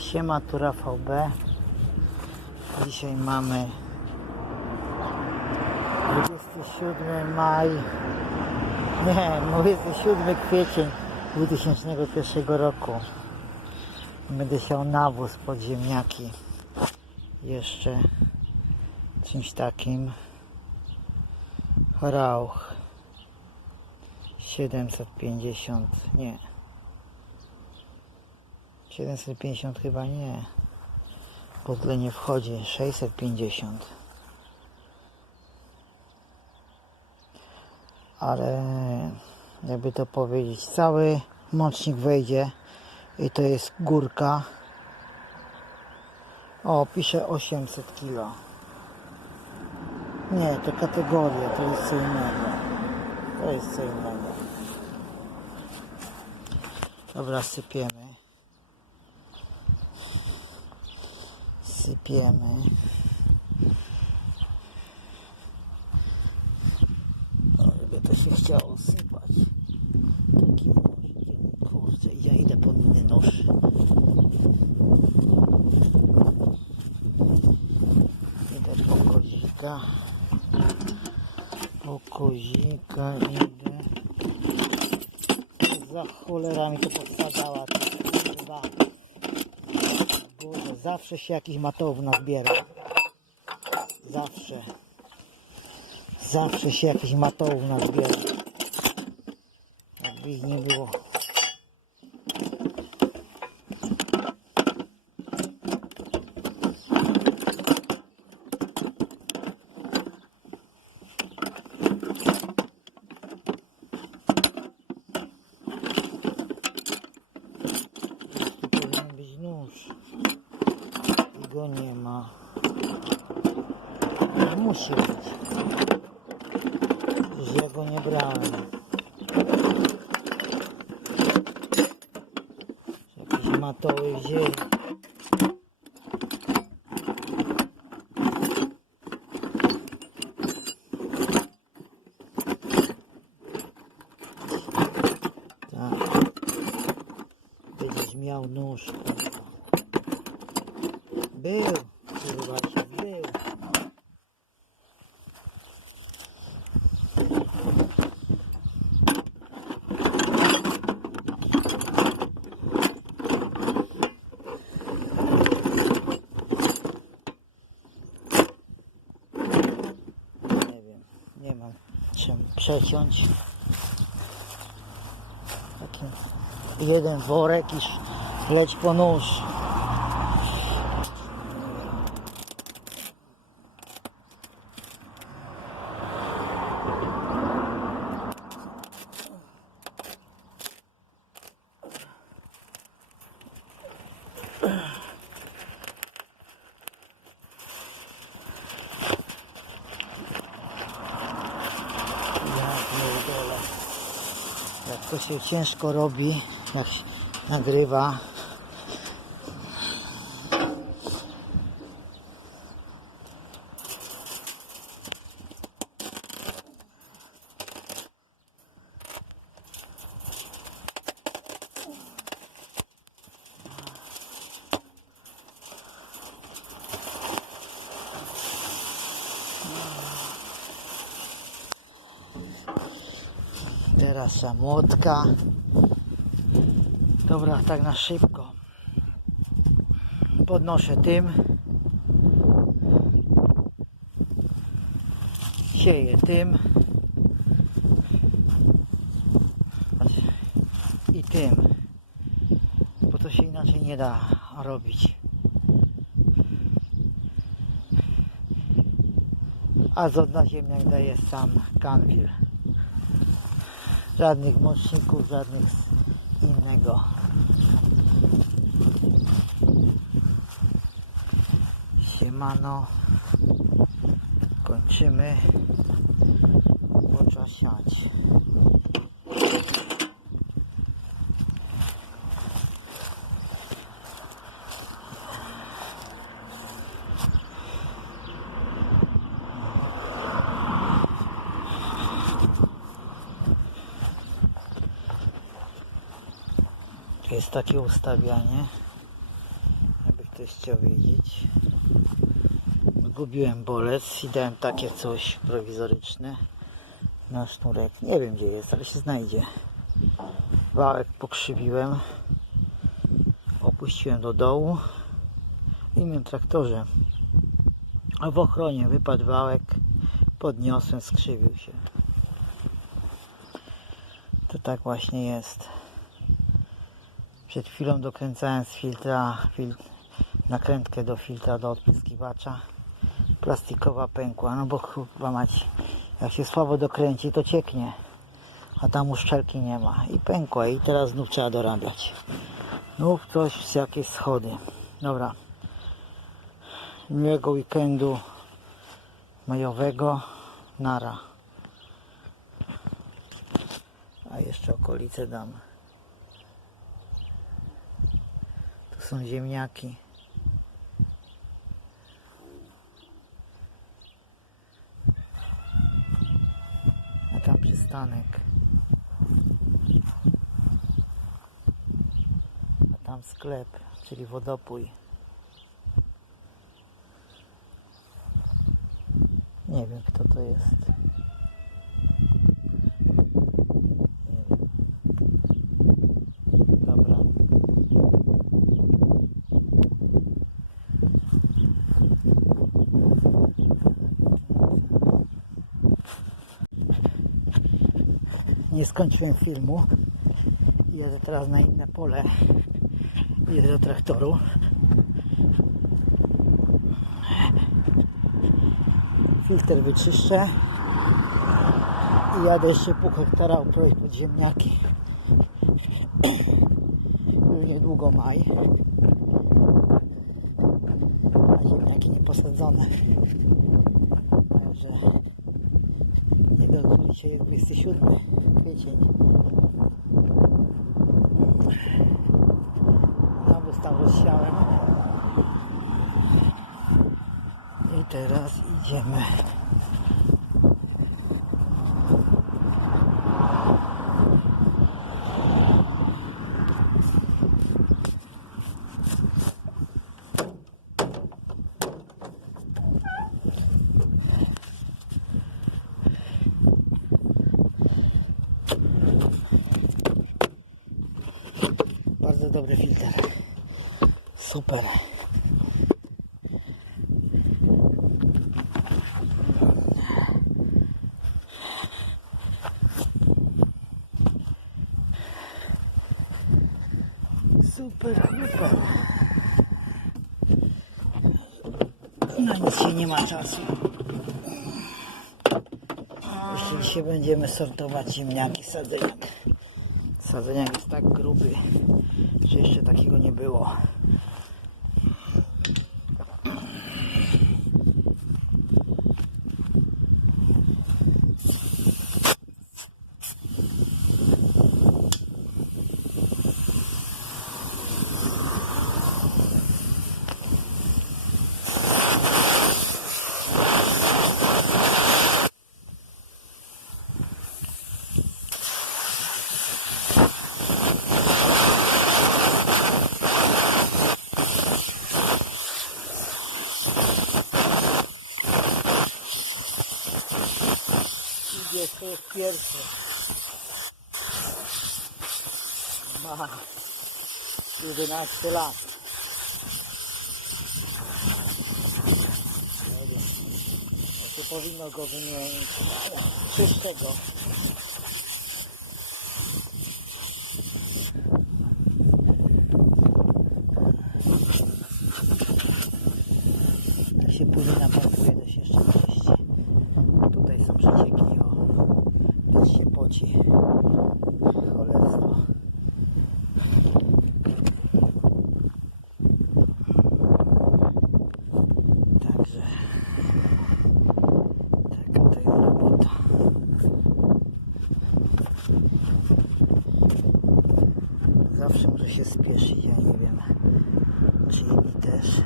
Siema tu Rafał B. Dzisiaj mamy 27 maj. Nie, 27 kwiecień 2001 roku. Będę siał nawóz pod ziemniaki. Jeszcze czymś takim. Rauch 750, nie. 750 chyba nie. W ogóle nie wchodzi. 650. Ale jakby to powiedzieć, cały mocznik wejdzie i to jest górka. O, pisze 800 kg. Nie, to kategoria, to jest co innego. To jest co innego. Dobra, sypiemy. Sypiemy. O, żeby to się chciało sypać. Takim nożykiem. Kurczę, ja idę po inny nóż. Idę po kozika. Po kozika idę. Za cholerami to podsadzała. Chyba. Boże, zawsze się jakiś matołów nazbiera. Zawsze. Zawsze się jakiś matołów nazbiera. Jakby ich nie było. Tu powinien być nóż. I go nie ma. Musi być. Przecież ja go nie brałem. Jakieś matoły wzięli. Tak. Będziesz miał nóż, kurwa. Był, kurwa, był. Nie wiem, nie mam czym przeciąć. Jeden worek i leć po nóż. Jak to się ciężko robi, jak się nagrywa. Teraz za młotka. Dobra, tak na szybko. Podnoszę tym. Sieję tym. I tym. Bo to się inaczej nie da robić. Azot na ziemniach daje sam Canvil żadnych moczników, żadnych innego. Siemano. Kończymy. Trzeba siać. Jest takie ustawianie. ktoś chciał wiedzieć. Zgubiłem bolec i dałem takie coś prowizoryczne na sznurek. Nie wiem gdzie jest, ale się znajdzie. Wałek pokrzywiłem. Opuściłem do dołu i miałem traktorze. A w ochronie wypadł wałek. Podniosłem, skrzywił się. To tak właśnie jest. Przed chwilą dokręcałem z filtra fil, nakrętkę do filtra do odpryskiwacza. Plastikowa pękła, no bo chyba mać, jak się słabo dokręci, to cieknie. A tam uszczelki nie ma. I pękła i teraz znów trzeba dorabiać. Znów coś, jakieś schody. Dobra. Miłego weekendu majowego. Nara. A jeszcze okolice dam. Tu są ziemniaki. A tam przystanek. A tam sklep, czyli wodopój. Nie wiem kto to jest. Nie wiem. Dobra. Nie skończyłem filmu. Jedę teraz na inne pole. Jedę do traktoru. Filtr wyczyszczę. I jadę jeszcze pół hektara uploić pod ziemniaki. Już niedługo maj. Ziemniaki nie posadzone. Także nie do dzisiaj 27 kwiecień. Znowu tam rozsiałem. I teraz idziemy. Bardzo dobry filtr. Super. Super, super. Na nic się nie ma czasu. Jeszcze dzisiaj będziemy sortować ziemniaki, sadzeniak. Sadzeniak jest tak gruby, że jeszcze takiego nie było. Idzie to jest pierwszy. Ma 11 lat. To powinno go wymienić. Czystego. Jak się później napatruje, to się jeszcze mieści. Tutaj są przecieki, o. Też się poci. Cholerstwo. Także taka to jest robota. Zawsze może się spieszyć, ja nie wiem. Czy inni też.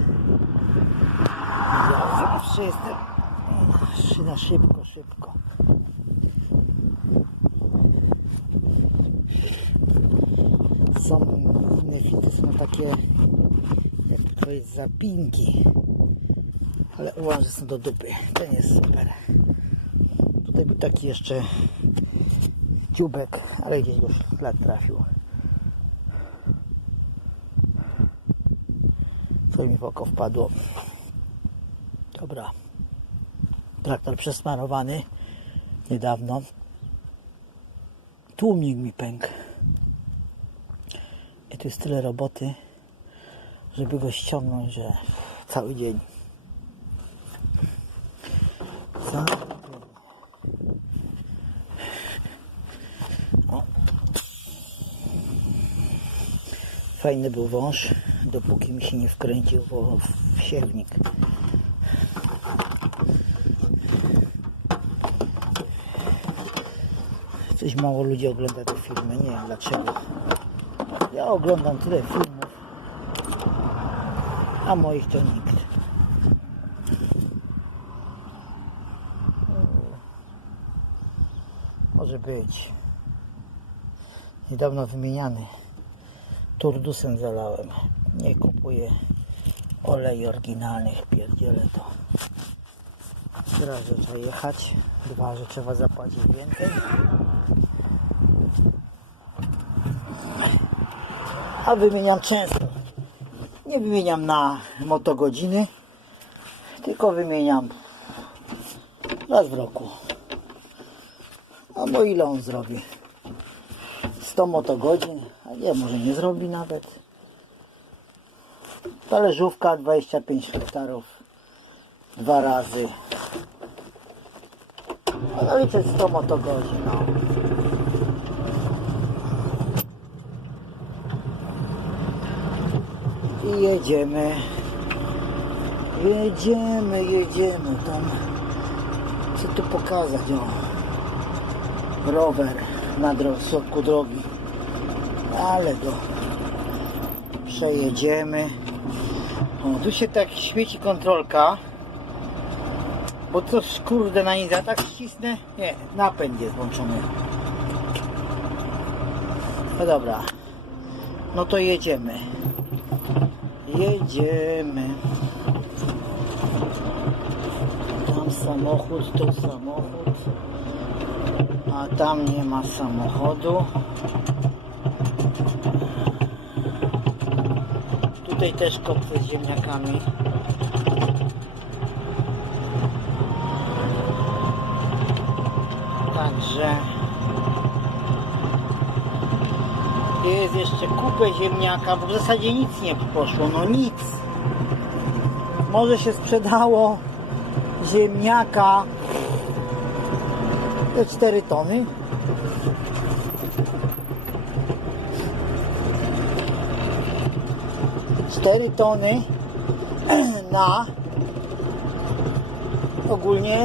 Ja zawsze jestem na szybko, szybko. Są filtry, są takie jak to jest zapinki. Ale uważam, że są do dupy. Ten jest super. Tutaj był taki jeszcze dziubek, ale gdzieś go szlak trafił. Co mi w oko wpadło. Dobra. Traktor przesmarowany niedawno. Tłumik mi pękł. I tu jest tyle roboty, żeby go ściągnąć, że cały dzień. O. Fajny był wąż, dopóki mi się nie wkręcił w, siewnik. Coś mało ludzi ogląda te filmy, nie wiem dlaczego. Ja oglądam tyle filmów, a moich to nikt. Może być. Niedawno wymieniany. Turdusem zalałem. Nie kupuję olej oryginalnych, pierdzielę to. Raz, że trzeba jechać. Dwa, że trzeba zapłacić więcej. A wymieniam często. Nie wymieniam na motogodziny, tylko wymieniam raz w roku. A bo ile on zrobi? 100 motogodzin, a nie, może nie zrobi nawet. Talerzówka 25 hektarów dwa razy. No liczę 100 motogodzin. No. I jedziemy. Jedziemy, jedziemy tam. Co tu pokazać? O. Rower na dro- środku drogi. Ale go przejedziemy. Tu się tak świeci kontrolka. Bo coś kurde na niej tak ścisnę. Nie, napęd jest włączony. No dobra. No to jedziemy. Jedziemy. Tam samochód, tu samochód. A tam nie ma samochodu. Tutaj też kopce z ziemniakami. Także jest jeszcze kupę ziemniaka, bo w zasadzie nic nie poszło, no nic. Może się sprzedało ziemniaka te 4 tony. Cztery tony na ogólnie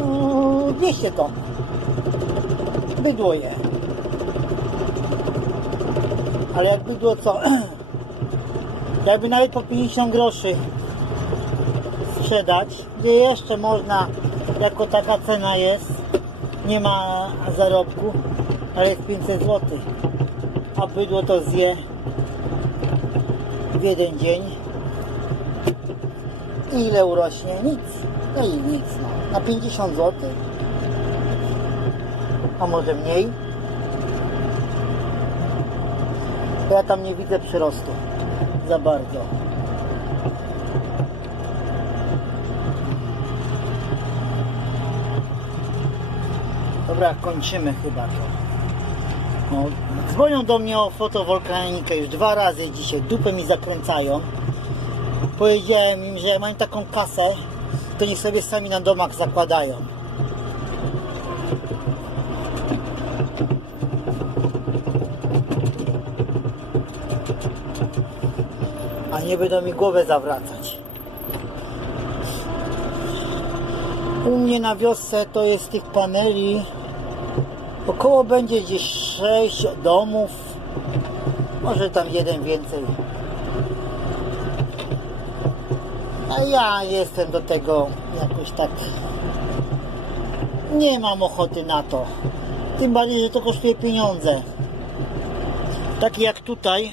no, 200 ton. Bydło je. Ale jak bydło co? Jakby nawet po 50 groszy sprzedać, gdzie jeszcze można, jako taka cena jest, nie ma zarobku, ale jest 500 zł. A bydło to zje w jeden dzień. Ile urośnie? Nic. No i nic. No. Na 50 zł. A może mniej? Bo ja tam nie widzę przyrostu za bardzo. Dobra, kończymy chyba to. No, dzwonią do mnie o fotowolkanikę już dwa razy dzisiaj, dupę mi zakręcają. Powiedziałem im, że mają taką kasę, to niech sobie sami na domach zakładają. A nie będą mi głowę zawracać. U mnie na wiosce to jest tych paneli około będzie gdzieś 6 domów. Może tam jeden więcej. A ja jestem do tego jakoś tak. Nie mam ochoty na to. Tym bardziej, że to kosztuje pieniądze. Takie jak tutaj,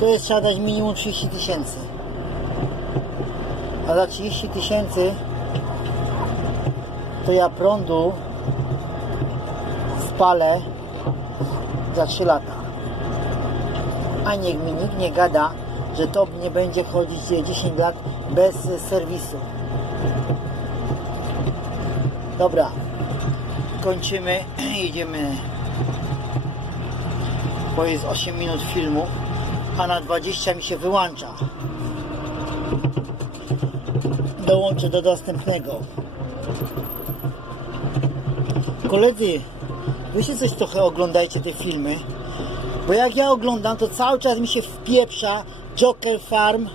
to jest trzeba dać minimum 30 tysięcy. A za 30 tysięcy to ja prądu spalę za 3 lata. A niech mi nikt nie gada, że to nie będzie chodzić 10 lat bez serwisu. Dobra, kończymy, jedziemy, bo jest 8 minut filmu, a na 20 mi się wyłącza. Dołączę do następnego. Koledzy, wy się coś trochę oglądajcie te filmy, bo jak ja oglądam, to cały czas mi się wpieprza Joker Farm.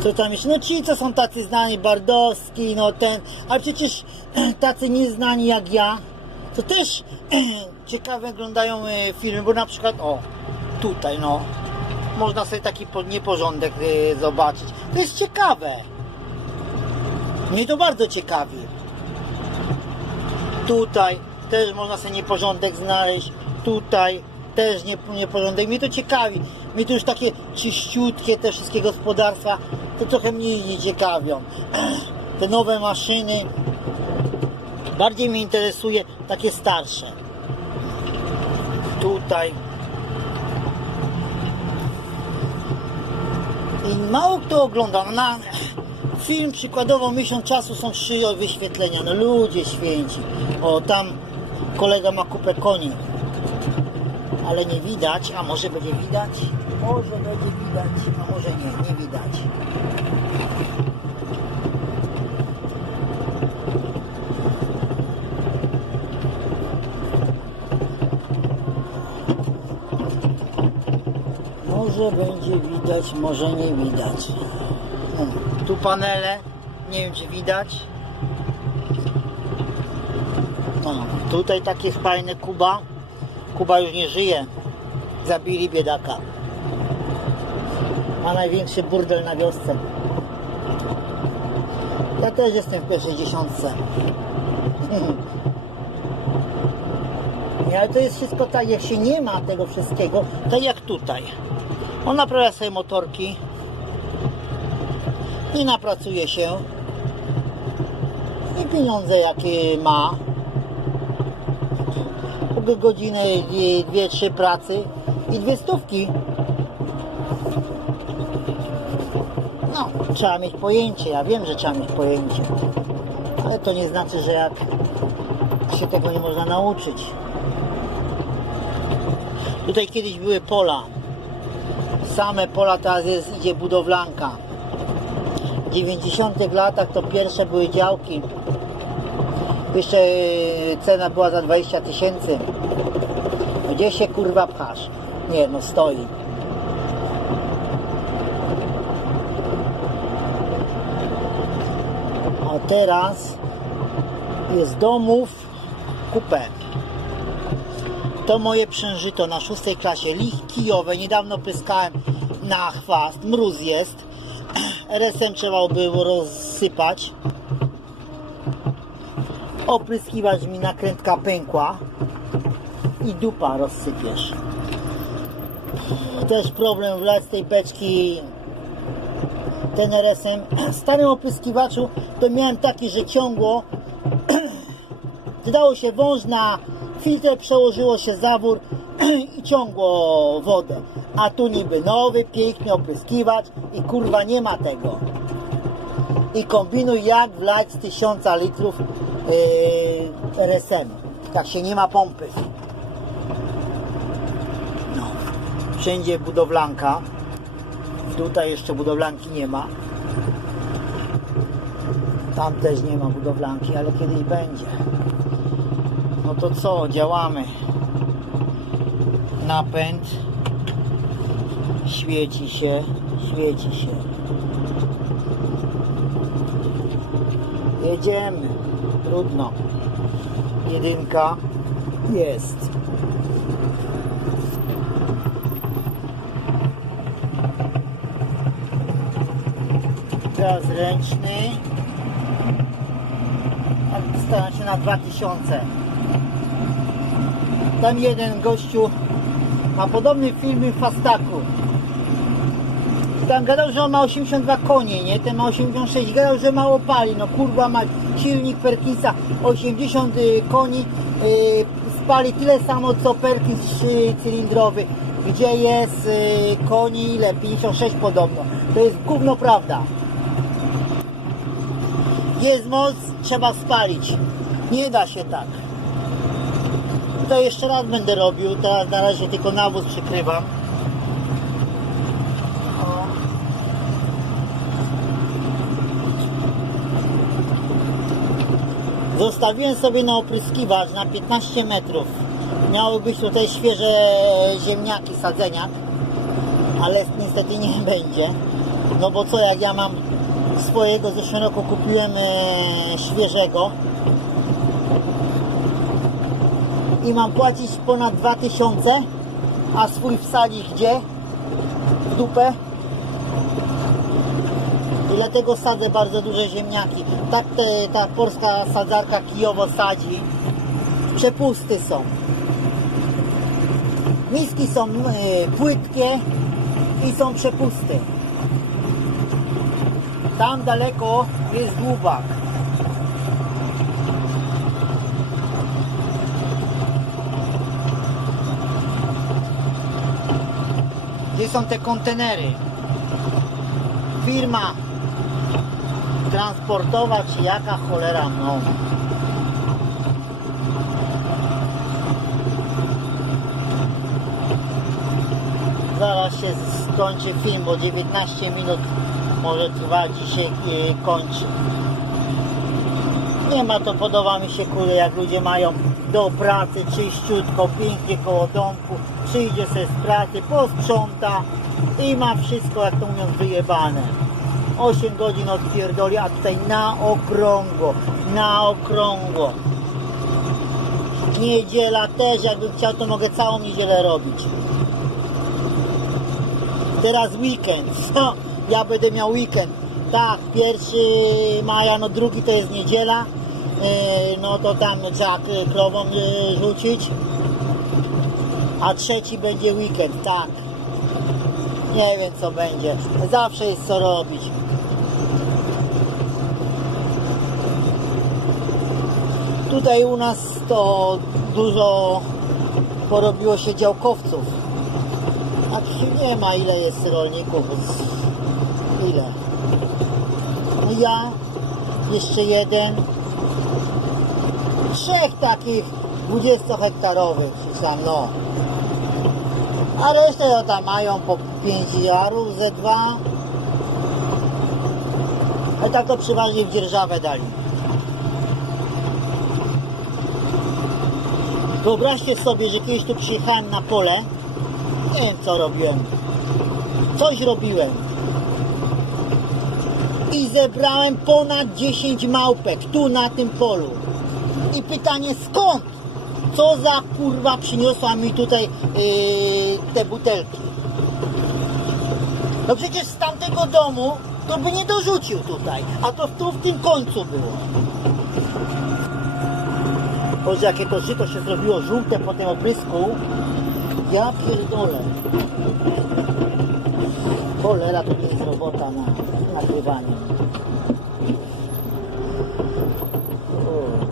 Co tam jeszcze? No ci, co są tacy znani, Bardowski, no ten, ale przecież tacy nieznani jak ja, to też ciekawe oglądają e, filmy, bo na przykład, o, tutaj, no, można sobie taki po- nieporządek e, zobaczyć. To jest ciekawe. Mnie to bardzo ciekawi. Tutaj też można sobie nieporządek znaleźć. Tutaj też nie, nieporządek. Mnie to ciekawi. Mnie to już takie czyściutkie te wszystkie gospodarstwa to trochę mniej nie ciekawią. Te nowe maszyny bardziej mnie interesuje takie starsze. Tutaj i mało kto ogląda. No Na film przykładowo miesiąc czasu są trzy wyświetlenia. No ludzie święci. O tam kolega ma kupę koni. Ale nie widać, a może będzie widać? Może będzie widać, a może nie, nie widać. Może będzie widać, może nie widać. Tu panele, nie wiem czy widać. No, tutaj takie fajne Kuba. Kuba już nie żyje. Zabili biedaka. Ma największy burdel na wiosce. Ja też jestem w pierwszej dziesiątce. Ale to jest wszystko tak, jak się nie ma tego wszystkiego, tak jak tutaj. On naprawia sobie motorki i napracuje się i pieniądze jakie ma dwie, dwie, trzy pracy i dwie stówki. No, trzeba mieć pojęcie, ja wiem, że trzeba mieć pojęcie, ale to nie znaczy, że jak się tego nie można nauczyć. Tutaj kiedyś były pola, same pola, teraz jest, idzie budowlanka. W 90 latach to pierwsze były działki. Jeszcze cena była za 20 tysięcy. Gdzie się kurwa pchasz? Nie, no stoi. A teraz jest domów kupę. To moje przężyto na szóstej klasie, lich kijowe, niedawno pyskałem na chwast, mróz jest. RSM trzeba było rozsypać. Opryskiwać mi nakrętka pękła i dupa rozsypiesz. Też problem wlać z tej beczki ten RSM. W starym opryskiwaczu to miałem taki, że ciągło Dało się wąż na filtr, przełożyło się zawór i ciągło wodę. A tu niby nowy, piękny opryskiwacz i kurwa nie ma tego. I kombinuj jak wlać z tysiąca litrów yy, RSM. Jak się nie ma pompy. No. Wszędzie budowlanka. Tutaj jeszcze budowlanki nie ma. Tam też nie ma budowlanki, ale kiedyś będzie. No to co, działamy. Napęd. Świeci się, świeci się. Jedziemy. Trudno. Jedynka jest. Gaz ręczny. A Staram się na 2000. Tam jeden gościu ma podobny film w Fastaku. Tam gadał, że on ma 82 konie, nie? Ten ma 86. Gadał, że mało pali. No kurwa ma silnik Perkinsa 80 y, koni. y, spali tyle samo co Perkins 3-cylindrowy. Gdzie jest y, koni ile? 56 podobno. To jest gówno prawda. Jest moc, trzeba spalić. Nie da się tak. To jeszcze raz będę robił. Teraz na razie tylko nawóz przykrywam. Zostawiłem sobie na opryskiwacz na 15 metrów. Miały być tutaj świeże ziemniaki, sadzeniak, ale niestety nie będzie. No bo co, jak ja mam swojego zeszłego roku kupiłem e, świeżego i mam płacić ponad 2000, a swój wsadzić gdzie? W dupę? I dlatego sadzę bardzo duże ziemniaki. Tak te, ta polska sadzarka Kijowo sadzi. Przepusty są. Miski są y, płytkie i są przepusty. Tam daleko jest dłubak. Gdzie są te kontenery? Firma transportowa czy jaka cholera no. Zaraz się skończy film, bo 19 minut może trwa dzisiaj e, kończy. Nie ma to, podoba mi się kurde, jak ludzie mają do pracy czyściutko, pięknie koło domku, przyjdzie sobie z pracy, posprząta i ma wszystko, jak to mówiąc, wyjebane. 8 godzin odpierdoli, a tutaj na okrągło, na okrągło. Niedziela też, jakbym chciał, to mogę całą niedzielę robić. Teraz weekend, co? Ja będę miał weekend. Tak, pierwszy maja, no drugi to jest niedziela. Yy, No to tam trzeba krową yy, rzucić. A trzeci będzie weekend, tak. Nie wiem co będzie. Zawsze jest co robić. Tutaj u nas to dużo porobiło się działkowców. A nie ma ile jest rolników. Ile? No ja, jeszcze jeden. Trzech takich 20-hektarowych, czy tam no. A resztę to tam mają po 5 jarów ze dwa. Ale tak to przeważnie w dzierżawę dali. Wyobraźcie sobie, że kiedyś tu przyjechałem na pole. Nie wiem co robiłem. Coś robiłem. I zebrałem ponad 10 małpek tu na tym polu. I pytanie skąd? Co za kurwa przyniosła mi tutaj yy, te butelki? No przecież z tamtego domu to by nie dorzucił tutaj, a to tu w tym końcu było. Boże, jakie to żyto się zrobiło żółte po tym oprysku. Ja pierdolę. Cholera, to nie jest robota na nagrywanie.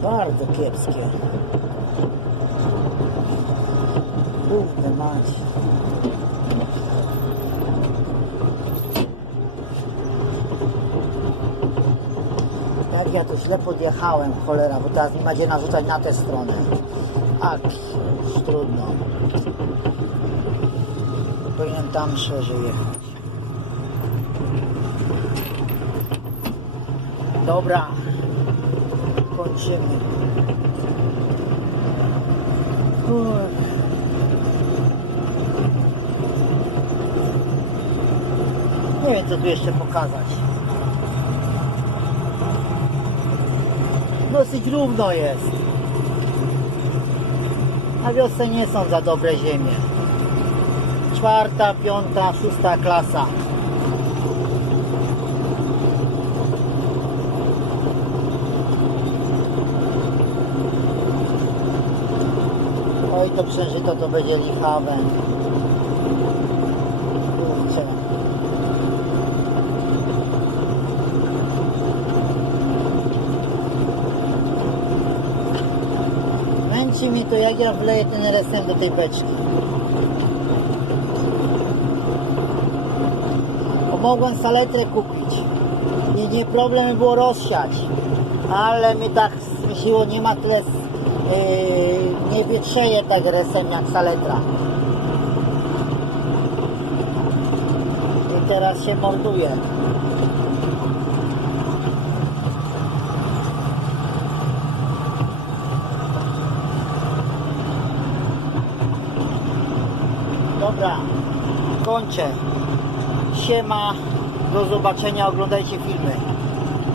Bardzo kiepskie. Kurde mać. Ja to źle podjechałem, cholera, bo teraz mi będzie narzucać na tę stronę. A, już trudno. Powinienem tam szerzej jechać. Dobra, kończymy. Nie wiem co tu jeszcze pokazać. Dosyć równo jest. Na wiosce nie są za dobre ziemie. Czwarta, piąta, szósta klasa. Oj, to przeżyto to będzie lichawe. Powiedzcie mi to jak ja wleję ten RSM do tej beczki. Bo mogłem saletrę kupić. I nie problem było rozsiać. Ale mi tak myśliło, nie ma tyle, yy, nie wietrzeje tak RSM jak saletra. I teraz się morduje. Dobra, kończę. Siema, do zobaczenia, oglądajcie filmy.